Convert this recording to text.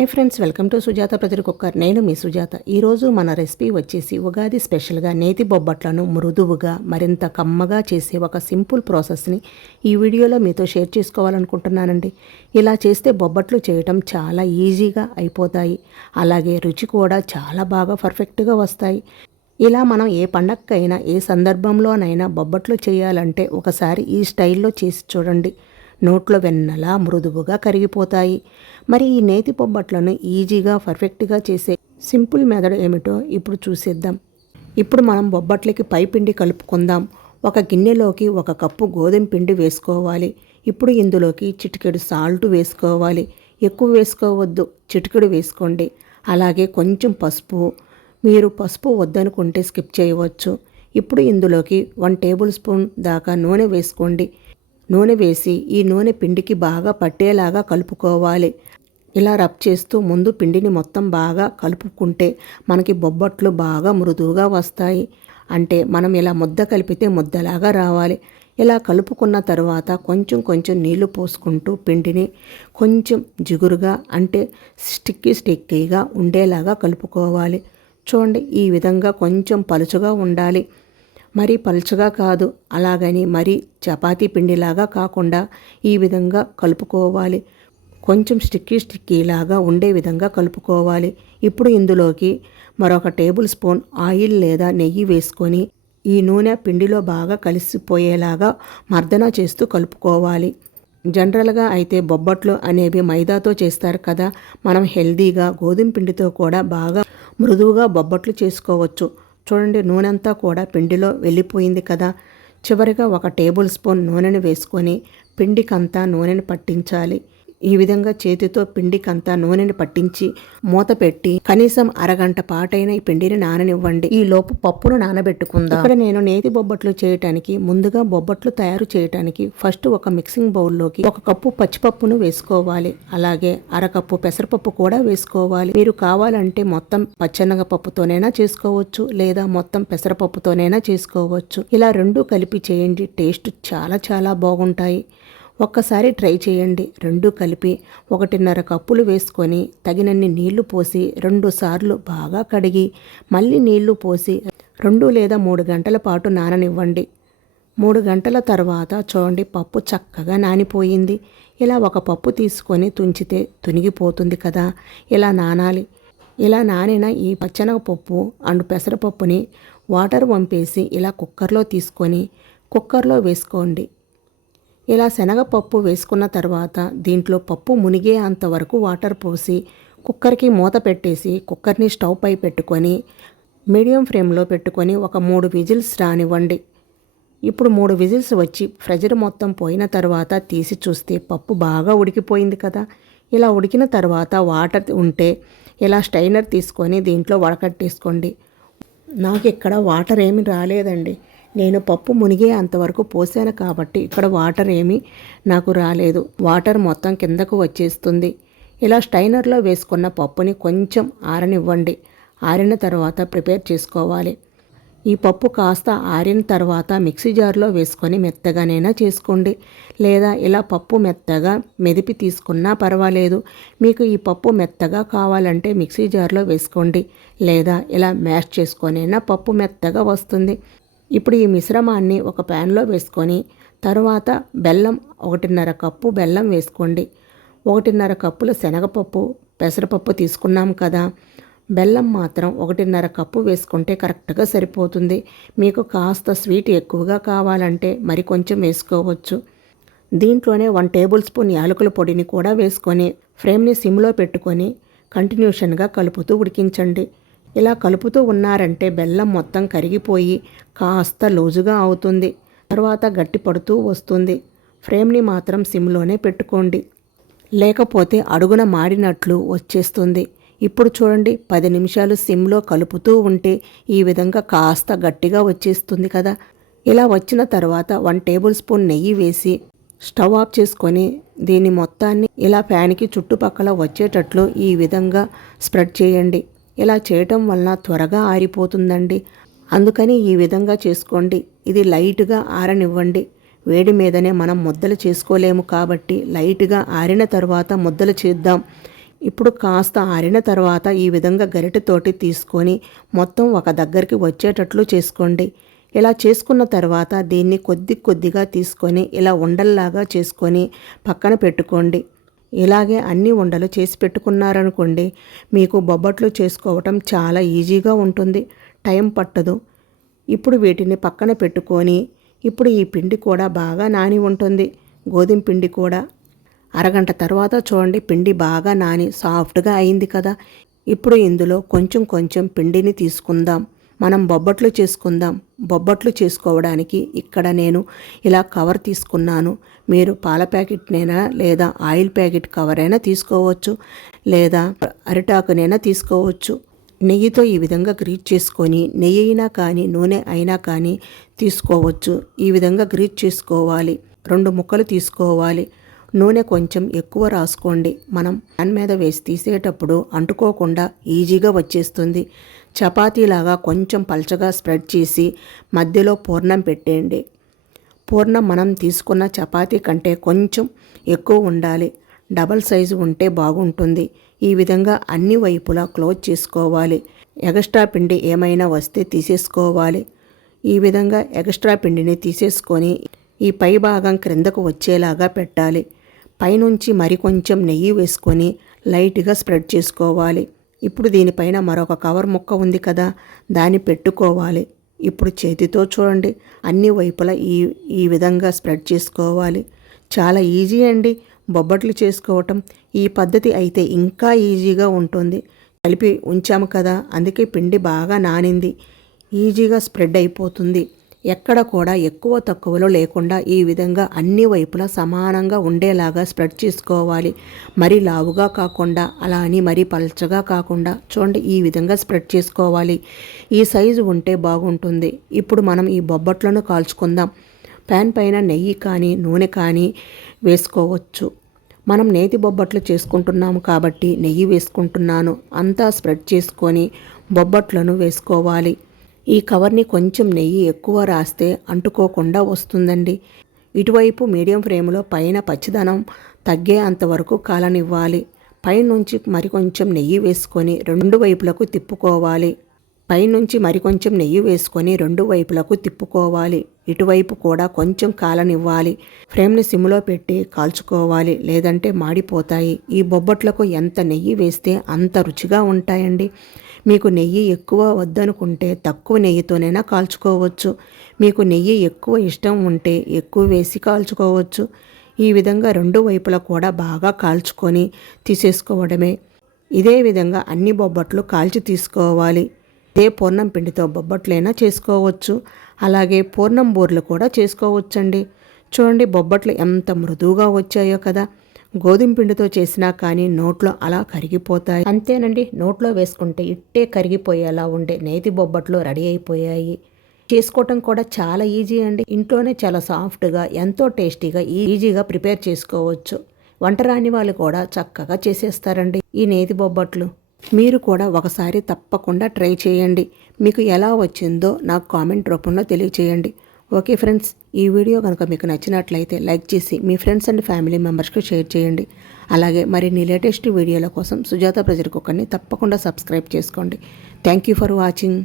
Hi friends, welcome to Sujatha ప్రజల cooker. నేను మీ సుజాత. ఈరోజు మన రెసిపీ వచ్చేసి ఉగాది స్పెషల్గా నేతి బొబ్బట్లను మృదువుగా మరింత కమ్మగా చేసే ఒక సింపుల్ ప్రాసెస్ని ఈ వీడియోలో మీతో షేర్ చేసుకోవాలనుకుంటున్నానండి. ఇలా చేస్తే బొబ్బట్లు చేయటం చాలా ఈజీగా అయిపోతాయి, అలాగే రుచి కూడా చాలా బాగా పర్ఫెక్ట్గా వస్తాయి. ఇలా మనం ఏ పండగకైనా ఏ సందర్భంలోనైనా బొబ్బట్లు చేయాలంటే ఒకసారి ఈ స్టైల్లో చేసి చూడండి. నోట్లో వెన్నలా మృదువుగా కరిగిపోతాయి. మరి ఈ నేతి బొబ్బట్లను ఈజీగా పర్ఫెక్ట్గా చేసే సింపుల్ మెథడ్ ఏమిటో ఇప్పుడు చూసేద్దాం. ఇప్పుడు మనం బొబ్బట్లకి పైపిండి కలుపుకుందాం. ఒక గిన్నెలోకి 1 కప్పు గోధుమ పిండి వేసుకోవాలి. ఇప్పుడు ఇందులోకి చిటికెడు సాల్ట్ వేసుకోవాలి. ఎక్కువ వేసుకోవద్దు, చిటికెడు వేసుకోండి. అలాగే కొంచెం పసుపు, మీరు పసుపు వద్దనుకుంటే స్కిప్ చేయవచ్చు. ఇప్పుడు ఇందులోకి 1 టేబుల్ స్పూన్ దాకా నూనె వేసుకోండి. నూనె వేసి ఈ నూనె పిండికి బాగా పట్టేలాగా కలుపుకోవాలి. ఇలా రబ్ చేస్తూ ముందు పిండిని మొత్తం బాగా కలుపుకుంటే మనకి బొబ్బట్లు బాగా మృదువుగా వస్తాయి. అంటే మనం ఇలా ముద్ద కలిపితే ముద్దలాగా రావాలి. ఇలా కలుపుకున్న తర్వాత కొంచెం కొంచెం నీళ్లు పోసుకుంటూ పిండిని కొంచెం జిగురుగా అంటే స్టిక్కీగా ఉండేలాగా కలుపుకోవాలి. చూడండి, ఈ విధంగా కొంచెం పలుచగా ఉండాలి. మరీ పలుచగా కాదు, అలాగని మరీ చపాతీ పిండిలాగా కాకుండా ఈ విధంగా కలుపుకోవాలి. కొంచెం స్టిక్కీలాగా ఉండే విధంగా కలుపుకోవాలి. ఇప్పుడు ఇందులోకి మరొక టేబుల్ స్పూన్ ఆయిల్ లేదా నెయ్యి వేసుకొని ఈ నూనె పిండిలో బాగా కలిసిపోయేలాగా మర్దన చేస్తూ కలుపుకోవాలి. జనరల్గా అయితే బొబ్బట్లు అనేవి మైదాతో చేస్తారు కదా, మనం హెల్దీగా గోధుమ పిండితో కూడా బాగా మృదువుగా బొబ్బట్లు చేసుకోవచ్చు. చూడండి, నూనె అంతా కూడా పిండిలో వెళ్ళిపోయింది కదా. చివరిగా 1 టేబుల్ స్పూన్ నూనెను వేసుకొని పిండికంతా నూనెను పట్టించాలి. ఈ విధంగా చేతితో పిండికంతా నూనెని పట్టించి మూత పెట్టి కనీసం అరగంట పాటైన ఈ పిండిని నాననివ్వండి. ఈ లోపు పప్పును నానబెట్టుకుందాం. ఇక్కడ నేను నేతి బొబ్బట్లు చేయటానికి ముందుగా బొబ్బట్లు తయారు చేయటానికి ఫస్ట్ ఒక మిక్సింగ్ బౌల్లోకి 1 కప్పు పచ్చిపప్పును వేసుకోవాలి. అలాగే 1/2 కప్పు పెసరపప్పు కూడా వేసుకోవాలి. మీరు కావాలంటే మొత్తం పచ్చెనగపప్పుతోనైనా చేసుకోవచ్చు, లేదా మొత్తం పెసరపప్పుతోనైనా చేసుకోవచ్చు. ఇలా 2 కలిపి చేయండి, టేస్ట్ చాలా చాలా బాగుంటాయి. ఒక్కసారి ట్రై చేయండి. 2 కలిపి 1.5 కప్పులు వేసుకొని తగినన్ని నీళ్లు పోసి 2 సార్లు బాగా కడిగి మళ్ళీ నీళ్లు పోసి 2 లేదా 3 గంటల పాటు నాననివ్వండి. 3 గంటల తర్వాత చూడండి, పప్పు చక్కగా నానిపోయింది. ఇలా 1 పప్పు తీసుకొని తుంచితే తునిగిపోతుంది కదా, ఇలా నానాలి. ఇలా నానిన ఈ పచ్చెనగపప్పు అండ్ పెసరపప్పుని వాటర్ వంపేసి ఇలా కుక్కర్లో తీసుకొని కుక్కర్లో వేసుకోండి. ఇలా శనగపప్పు వేసుకున్న తర్వాత దీంట్లో పప్పు మునిగే అంతవరకు వాటర్ పోసి కుక్కర్కి మూత పెట్టేసి కుక్కర్ని స్టవ్ పై పెట్టుకొని మీడియం ఫ్లేమ్లో పెట్టుకొని ఒక 3 విజిల్స్ రానివ్వండి. ఇప్పుడు 3 విజిల్స్ వచ్చి ప్రెజర్ మొత్తం పోయిన తర్వాత తీసి చూస్తే పప్పు బాగా ఉడికిపోయింది కదా. ఇలా ఉడికిన తర్వాత వాటర్ ఉంటే ఇలా స్ట్రైనర్ తీసుకొని దీంట్లో వడకట్టేసుకోండి. నాకు ఇక్కడ వాటర్ ఏమీ రాలేదండి. నేను పప్పు మునిగే అంతవరకు పోసాను కాబట్టి ఇక్కడ వాటర్ ఏమీ నాకు రాలేదు. వాటర్ మొత్తం కిందకు వచ్చేస్తుంది. ఇలా స్ట్రైనర్లో వేసుకున్న పప్పుని కొంచెం ఆరనివ్వండి. ఆరిన తర్వాత ప్రిపేర్ చేసుకోవాలి. ఈ పప్పు కాస్త ఆరిన తర్వాత మిక్సీ జార్లో వేసుకొని మెత్తగానైనా చేసుకోండి, లేదా ఇలా పప్పు మెత్తగా మెదిపి తీసుకున్నా పర్వాలేదు. మీకు ఈ పప్పు మెత్తగా కావాలంటే మిక్సీ జార్లో వేసుకోండి, లేదా ఇలా మ్యాష్ చేసుకొనైనా పప్పు మెత్తగా వస్తుంది. ఇప్పుడు ఈ మిశ్రమాన్ని ఒక ప్యాన్లో వేసుకొని తర్వాత బెల్లం 1.5 కప్పు బెల్లం వేసుకోండి. 1.5 కప్పుల శనగపప్పు పెసరపప్పు తీసుకున్నాం కదా, బెల్లం మాత్రం 1.5 కప్పు వేసుకుంటే కరెక్ట్గా సరిపోతుంది. మీకు కాస్త స్వీట్ ఎక్కువగా కావాలంటే మరి కొంచెం వేసుకోవచ్చు. దీంట్లోనే 1 టేబుల్ స్పూన్ యాలకుల పొడిని కూడా వేసుకొని ఫ్లేమ్ని సిమ్లో పెట్టుకొని కంటిన్యూషన్గా కలుపుతూ ఉడికించండి. ఇలా కలుపుతూ ఉన్నారంటే బెల్లం మొత్తం కరిగిపోయి కాస్త లూజుగా అవుతుంది. తర్వాత గట్టి పడుతూ వస్తుంది. ఫ్లేమ్ని మాత్రం సిమ్లోనే పెట్టుకోండి, లేకపోతే అడుగున మాడినట్లు వచ్చేస్తుంది. ఇప్పుడు చూడండి, 10 నిమిషాలు సిమ్లో కలుపుతూ ఉంటే ఈ విధంగా కాస్త గట్టిగా వచ్చేస్తుంది కదా. ఇలా వచ్చిన తర్వాత 1 టేబుల్ స్పూన్ నెయ్యి వేసి స్టవ్ ఆఫ్ చేసుకొని దీన్ని మొత్తాన్ని ఇలా ప్యాన్కి చుట్టుపక్కల వచ్చేటట్లు ఈ విధంగా స్ప్రెడ్ చేయండి. ఇలా చేయటం వల్ల త్వరగా ఆరిపోతుందండి. అందుకని ఈ విధంగా చేసుకోండి. ఇది లైట్గా ఆరనివ్వండి. వేడి మీదనే మనం ముద్దలు చేసుకోలేము కాబట్టి లైట్గా ఆరిన తర్వాత ముద్దలు చేద్దాం. ఇప్పుడు కాస్త ఆరిన తర్వాత ఈ విధంగా గరిటెతోటి తీసుకొని మొత్తం ఒక దగ్గరికి వచ్చేటట్లు చేసుకోండి. ఇలా చేసుకున్న తర్వాత దీన్ని కొద్దిగా తీసుకొని ఇలా ఉండల్లాగా చేసుకొని పక్కన పెట్టుకోండి. ఇలాగే అన్ని ఉండలు చేసి పెట్టుకున్నారనుకోండి, మీకు బొబ్బట్లు చేసుకోవటం చాలా ఈజీగా ఉంటుంది, టైం పట్టదు. ఇప్పుడు వీటిని పక్కన పెట్టుకొని ఇప్పుడు ఈ పిండి కూడా బాగా నాని ఉంటుంది, గోధుమ పిండి కూడా. అరగంట తర్వాత చూడండి, పిండి బాగా నాని సాఫ్ట్గా అయింది కదా. ఇప్పుడు ఇందులో కొంచెం పిండిని తీసుకుందాం, మనం బొబ్బట్లు చేసుకుందాం. బొబ్బట్లు చేసుకోవడానికి ఇక్కడ నేను ఇలా కవర్ తీసుకున్నాను. మీరు పాల ప్యాకెట్నైనా లేదా ఆయిల్ ప్యాకెట్ కవర్ అయినా తీసుకోవచ్చు, లేదా అరిటాకునైనా తీసుకోవచ్చు. నెయ్యితో ఈ విధంగా గ్రీజ్ చేసుకొని, నెయ్యి అయినా కానీ నూనె అయినా కానీ తీసుకోవచ్చు. ఈ విధంగా గ్రీజ్ చేసుకోవాలి. 2 ముక్కలు తీసుకోవాలి. నూనె కొంచెం ఎక్కువ రాసుకోండి, మనం ప్యాన్ మీద వేసి తీసేటప్పుడు అంటుకోకుండా ఈజీగా వచ్చేస్తుంది. చపాతీలాగా కొంచెం పల్చగా స్ప్రెడ్ చేసి మధ్యలో పూర్ణం పెట్టేయండి. పూర్ణం మనం తీసుకున్న చపాతీ కంటే కొంచెం ఎక్కువ ఉండాలి, డబల్ సైజు ఉంటే బాగుంటుంది. ఈ విధంగా అన్ని వైపులా క్లోజ్ చేసుకోవాలి. ఎక్స్ట్రా పిండి ఏమైనా వస్తే తీసేసుకోవాలి. ఈ విధంగా ఎక్స్ట్రా పిండిని తీసేసుకొని ఈ పై భాగం క్రిందకు వచ్చేలాగా పెట్టాలి. పైనుంచి మరికొంచెం నెయ్యి వేసుకొని లైట్గా స్ప్రెడ్ చేసుకోవాలి. ఇప్పుడు దీనిపైన మరొక కవర్ ముక్క ఉంది కదా, దాన్ని పెట్టుకోవాలి. ఇప్పుడు చేతితో చూడండి, అన్ని వైపులా ఈ విధంగా స్ప్రెడ్ చేసుకోవాలి. చాలా ఈజీ అండి బొబ్బట్లు చేసుకోవటం. ఈ పద్ధతి అయితే ఇంకా ఈజీగా ఉంటుంది. కలిపి ఉంచాము కదా, అందుకే పిండి బాగా నానింది, ఈజీగా స్ప్రెడ్ అయిపోతుంది. ఎక్కడ కూడా ఎక్కువ తక్కువలో లేకుండా ఈ విధంగా అన్ని వైపులా సమానంగా ఉండేలాగా స్ప్రెడ్ చేసుకోవాలి. మరీ లావుగా కాకుండా అలా అని మరీ పల్చగా కాకుండా చూడండి, ఈ విధంగా స్ప్రెడ్ చేసుకోవాలి. ఈ సైజు ఉంటే బాగుంటుంది. ఇప్పుడు మనం ఈ బొబ్బట్లను కాల్చుకుందాం. ప్యాన్ పైన నెయ్యి కానీ నూనె కానీ వేసుకోవచ్చు. మనం నేతి బొబ్బట్లు చేసుకుంటున్నాము కాబట్టి నెయ్యి వేసుకుంటున్నాను. అంతా స్ప్రెడ్ చేసుకొని బొబ్బట్లను వేసుకోవాలి. ఈ కవర్ని కొంచెం నెయ్యి ఎక్కువ రాస్తే అంటుకోకుండా వస్తుందండి. ఇటువైపు మీడియం ఫ్లేమ్లో పైన పచ్చిదనం తగ్గే అంతవరకు కాలనివ్వాలి. పైనుంచి మరికొంచెం నెయ్యి వేసుకొని 2 వైపులకు తిప్పుకోవాలి. పైనుంచి మరికొంచెం నెయ్యి వేసుకొని 2 వైపులకు తిప్పుకోవాలి. ఇటువైపు కూడా కొంచెం కాలనివ్వాలి. ఫ్లేమ్ని సిమ్లో పెట్టి కాల్చుకోవాలి, లేదంటే మాడిపోతాయి. ఈ బొబ్బట్లకు ఎంత నెయ్యి వేస్తే అంత రుచిగా ఉంటాయండి. మీకు నెయ్యి ఎక్కువ వద్దనుకుంటే తక్కువ నెయ్యితోనైనా కాల్చుకోవచ్చు. మీకు నెయ్యి ఎక్కువ ఇష్టం ఉంటే ఎక్కువ వేసి కాల్చుకోవచ్చు. ఈ విధంగా 2 వైపులా కూడా బాగా కాల్చుకొని తీసేసుకోవడమే. ఇదే విధంగా అన్ని బొబ్బట్లు కాల్చి తీసుకోవాలి. ఇదే పూర్ణం పిండితో బొబ్బట్లైనా చేసుకోవచ్చు, అలాగే పూర్ణం బూరెలు కూడా చేసుకోవచ్చండి. చూడండి, బొబ్బట్లు ఎంత మృదువుగా వచ్చాయో కదా. గోధుమ పిండితో చేసినా కానీ నోట్లో అలా కరిగిపోతాయి. అంతేనండి, నోట్లో వేసుకుంటే ఇట్టే కరిగిపోయేలా ఉండే నేతి బొబ్బట్లు రెడీ అయిపోయాయి. చేసుకోవటం కూడా చాలా ఈజీ అండి. ఇంట్లోనే చాలా సాఫ్ట్గా ఎంతో టేస్టీగా ఈజీగా ప్రిపేర్ చేసుకోవచ్చు. వంట రాని వాళ్ళు కూడా చక్కగా చేసేస్తారండి ఈ నేతి బొబ్బట్లు. మీరు కూడా ఒకసారి తప్పకుండా ట్రై చేయండి. మీకు ఎలా వచ్చిందో నాకు కామెంట్ రూపంలో తెలియచేయండి. ఓకే ఫ్రెండ్స్, ఈ వీడియో కనుక మీకు నచ్చినట్లయితే లైక్ చేసి మీ ఫ్రెండ్స్ అండ్ ఫ్యామిలీ మెంబర్స్కి షేర్ చేయండి. అలాగే మరిన్ని లేటెస్ట్ వీడియోల కోసం సుజాత ప్రెజర్ కుక్కర్ని తప్పకుండా సబ్స్క్రైబ్ చేసుకోండి. Thank you for watching.